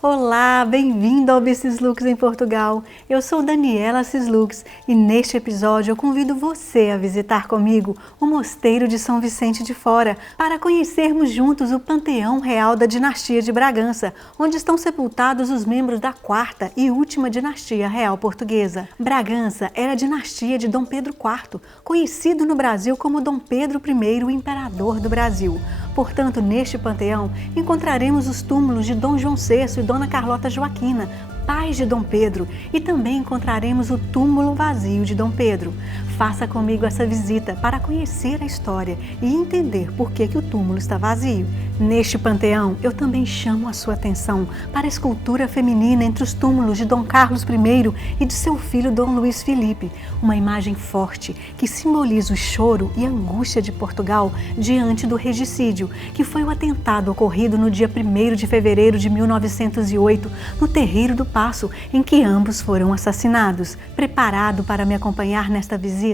Olá, bem-vindo ao Bicis-Lux em Portugal. Eu sou Daniela Cislux e neste episódio eu convido você a visitar comigo o Mosteiro de São Vicente de Fora para conhecermos juntos o Panteão Real da Dinastia de Bragança, onde estão sepultados os membros da quarta e última dinastia real portuguesa. Bragança era a dinastia de Dom Pedro IV, conhecido no Brasil como Dom Pedro I, o Imperador do Brasil. Portanto, neste panteão encontraremos os túmulos de Dom João VI e Dona Carlota Joaquina, pais de Dom Pedro, e também encontraremos o túmulo vazio de Dom Pedro. Faça comigo essa visita para conhecer a história e entender por que o túmulo está vazio. Neste panteão, eu também chamo a sua atenção para a escultura feminina entre os túmulos de Dom Carlos I e de seu filho Dom Luís Felipe, uma imagem forte que simboliza o choro e angústia de Portugal diante do regicídio, que foi o atentado ocorrido no dia 1º de fevereiro de 1908, no Terreiro do Paço, em que ambos foram assassinados. Preparado para me acompanhar nesta visita?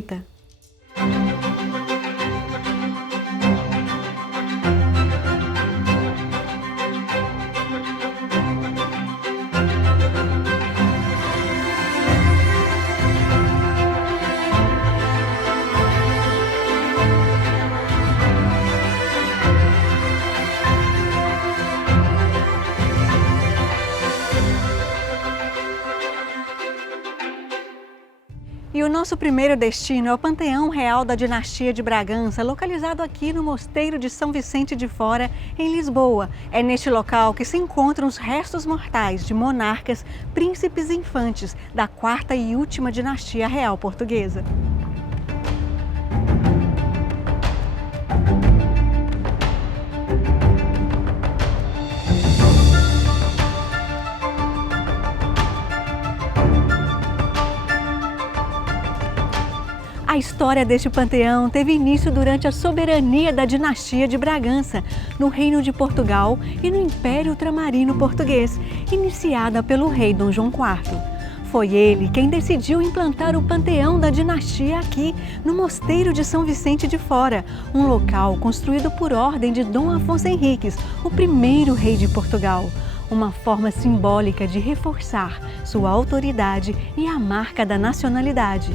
E o nosso primeiro destino é o Panteão Real da Dinastia de Bragança, localizado aqui no Mosteiro de São Vicente de Fora, em Lisboa. É neste local que se encontram os restos mortais de monarcas, príncipes e infantes da quarta e última dinastia real portuguesa. A história deste panteão teve início durante a soberania da dinastia de Bragança, no Reino de Portugal e no Império Ultramarino Português, iniciada pelo rei Dom João IV. Foi ele quem decidiu implantar o panteão da dinastia aqui, no Mosteiro de São Vicente de Fora, um local construído por ordem de Dom Afonso Henriques, o primeiro rei de Portugal. Uma forma simbólica de reforçar sua autoridade e a marca da nacionalidade.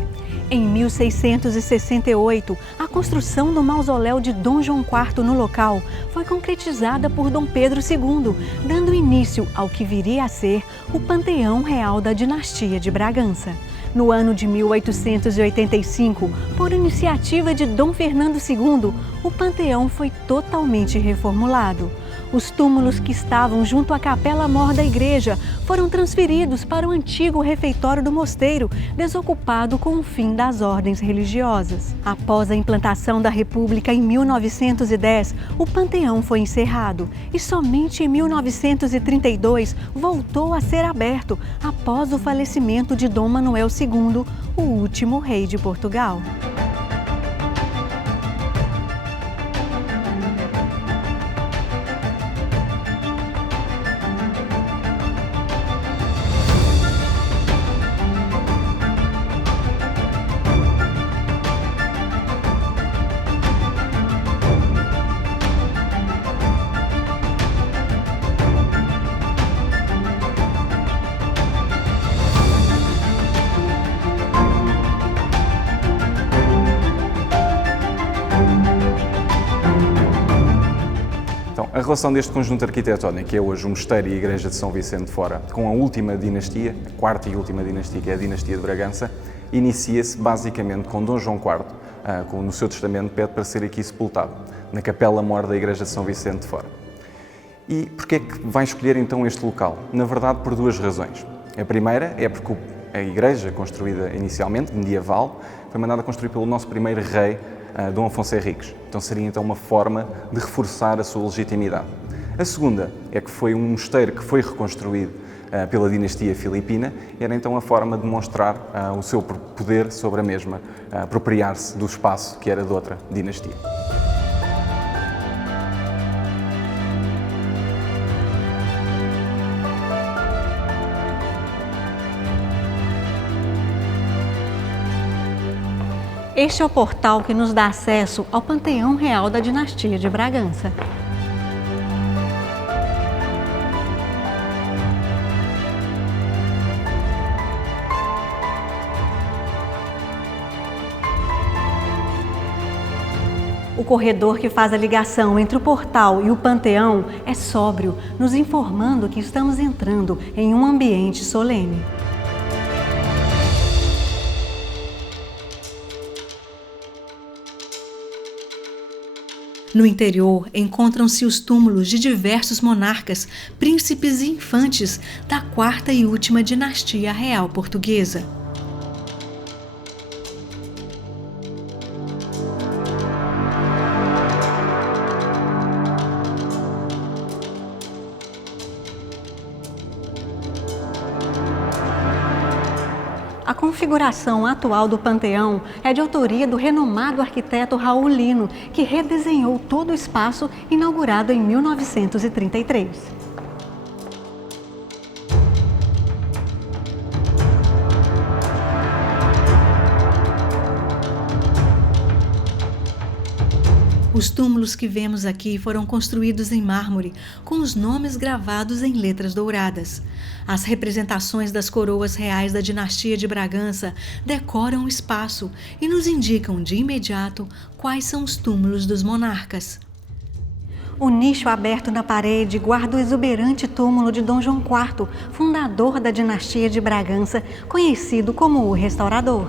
Em 1668, a construção do mausoléu de Dom João IV no local foi concretizada por Dom Pedro II, dando início ao que viria a ser o Panteão Real da Dinastia de Bragança. No ano de 1885, por iniciativa de Dom Fernando II, o panteão foi totalmente reformulado. Os túmulos que estavam junto à capela mor da igreja foram transferidos para o antigo refeitório do mosteiro, desocupado com o fim das ordens religiosas. Após a implantação da República em 1910, o panteão foi encerrado e somente em 1932 voltou a ser aberto após o falecimento de Dom Manuel II, o último rei de Portugal. A relação deste conjunto arquitetónico, que é hoje o Mosteiro e a Igreja de São Vicente de Fora, com a última dinastia, a quarta e última dinastia, que é a dinastia de Bragança, inicia-se basicamente com Dom João IV, no seu testamento pede para ser aqui sepultado, na capela mor da Igreja de São Vicente de Fora. E porquê é que vai escolher então este local? Na verdade, por duas razões. A primeira é porque a igreja, construída inicialmente, medieval, foi mandada construir pelo nosso primeiro rei, Dom Afonso Henriques. Então seria então uma forma de reforçar a sua legitimidade. A segunda é que foi um mosteiro que foi reconstruído pela dinastia filipina, era então a forma de mostrar o seu poder sobre a mesma, apropriar-se do espaço que era de outra dinastia. Este é o portal que nos dá acesso ao Panteão Real da Dinastia de Bragança. corredor que faz a ligação entre o portal e o panteão é sóbrio, nos informando que estamos entrando em um ambiente solene. No interior, encontram-se os túmulos de diversos monarcas, príncipes e infantes da quarta e última dinastia real portuguesa. A configuração atual do panteão é de autoria do renomado arquiteto Raul Lino, que redesenhou todo o espaço inaugurado em 1933. Os túmulos que vemos aqui foram construídos em mármore, com os nomes gravados em letras douradas. As representações das coroas reais da dinastia de Bragança decoram o espaço e nos indicam de imediato quais são os túmulos dos monarcas. O nicho aberto na parede guarda o exuberante túmulo de Dom João IV, fundador da dinastia de Bragança, conhecido como o Restaurador.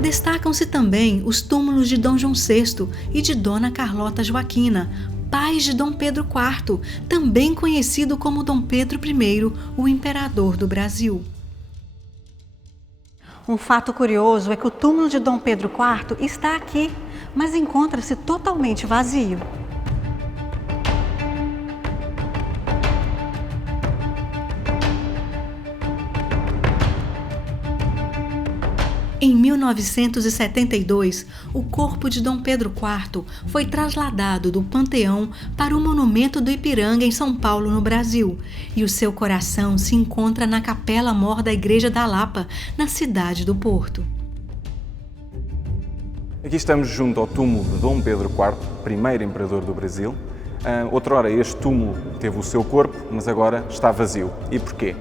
Destacam-se também os túmulos de Dom João VI e de Dona Carlota Joaquina, pais de Dom Pedro IV, também conhecido como Dom Pedro I, o imperador do Brasil. Um fato curioso é que o túmulo de Dom Pedro IV está aqui, mas encontra-se totalmente vazio. Em 1972, o corpo de Dom Pedro IV foi trasladado do Panteão para o Monumento do Ipiranga, em São Paulo, no Brasil, e o seu coração se encontra na Capela Mor da Igreja da Lapa, na cidade do Porto. Aqui estamos junto ao túmulo de Dom Pedro IV, primeiro imperador do Brasil. Outrora este túmulo teve o seu corpo, mas agora está vazio. E porquê?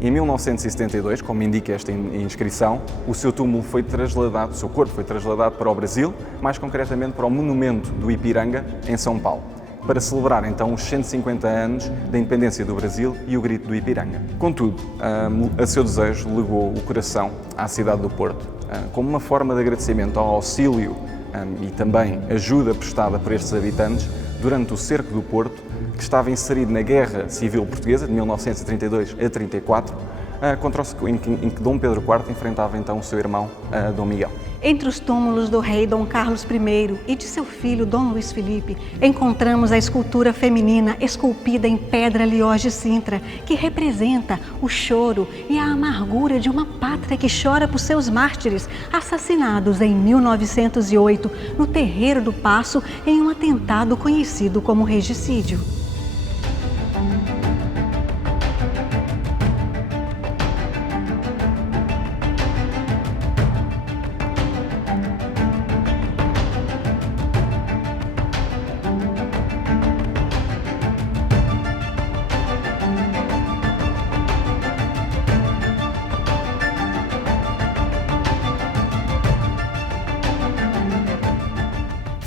Em 1972, como indica esta inscrição, o seu túmulo foi trasladado, o seu corpo foi trasladado para o Brasil, mais concretamente para o Monumento do Ipiranga, em São Paulo, para celebrar então os 150 anos da independência do Brasil e o Grito do Ipiranga. Contudo, a seu desejo legou o coração à cidade do Porto, como uma forma de agradecimento ao auxílio e também ajuda prestada por estes habitantes durante o cerco do Porto, que estava inserido na Guerra Civil Portuguesa de 1932 a 34, em que Dom Pedro IV enfrentava então o seu irmão Dom Miguel. Entre os túmulos do rei Dom Carlos I e de seu filho Dom Luís Filipe, encontramos a escultura feminina esculpida em pedra Liós de Sintra, que representa o choro e a amargura de uma pátria que chora por seus mártires, assassinados em 1908 no Terreiro do Paço em um atentado conhecido como regicídio.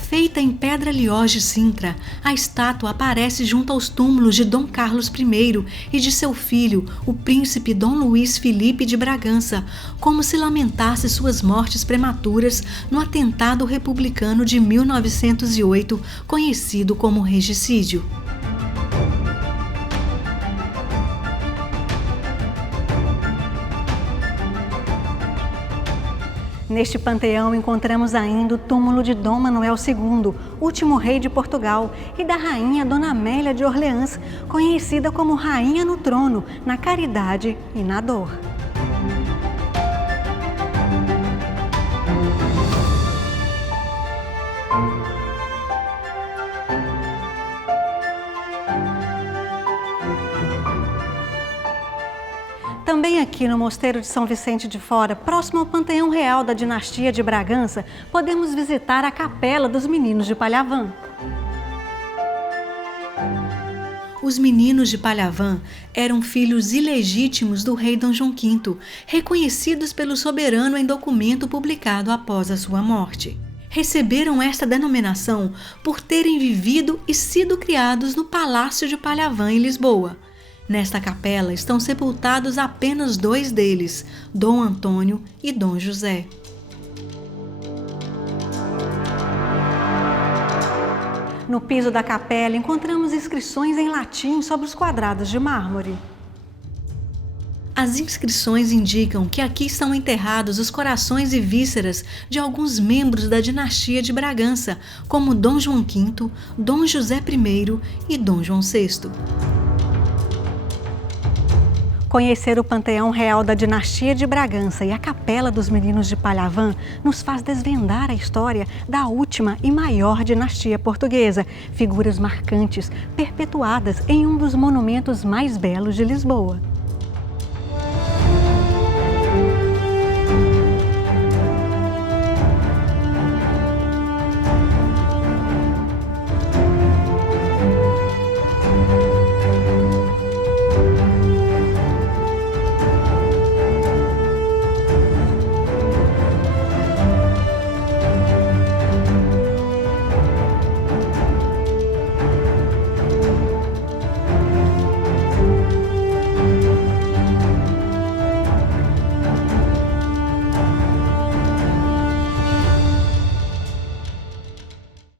Feita em pedra Liós de Sintra, a estátua aparece junto aos túmulos de Dom Carlos I e de seu filho, o príncipe Dom Luís Filipe de Bragança, como se lamentasse suas mortes prematuras no atentado republicano de 1908, conhecido como regicídio. Neste panteão encontramos ainda o túmulo de Dom Manuel II, último rei de Portugal, e da rainha Dona Amélia de Orleans, conhecida como Rainha no Trono, na caridade e na dor. Também aqui no Mosteiro de São Vicente de Fora, próximo ao Panteão Real da dinastia de Bragança, podemos visitar a Capela dos Meninos de Palhavã. Os meninos de Palhavã eram filhos ilegítimos do rei Dom João V, reconhecidos pelo soberano em documento publicado após a sua morte. Receberam esta denominação por terem vivido e sido criados no Palácio de Palhavã, em Lisboa. Nesta capela estão sepultados apenas 2 deles, Dom Antônio e Dom José. No piso da capela encontramos inscrições em latim sobre os quadrados de mármore. As inscrições indicam que aqui estão enterrados os corações e vísceras de alguns membros da dinastia de Bragança, como Dom João V, Dom José I e Dom João VI. Conhecer o Panteão Real da dinastia de Bragança e a Capela dos Meninos de Palhavã nos faz desvendar a história da última e maior dinastia portuguesa, figuras marcantes perpetuadas em um dos monumentos mais belos de Lisboa.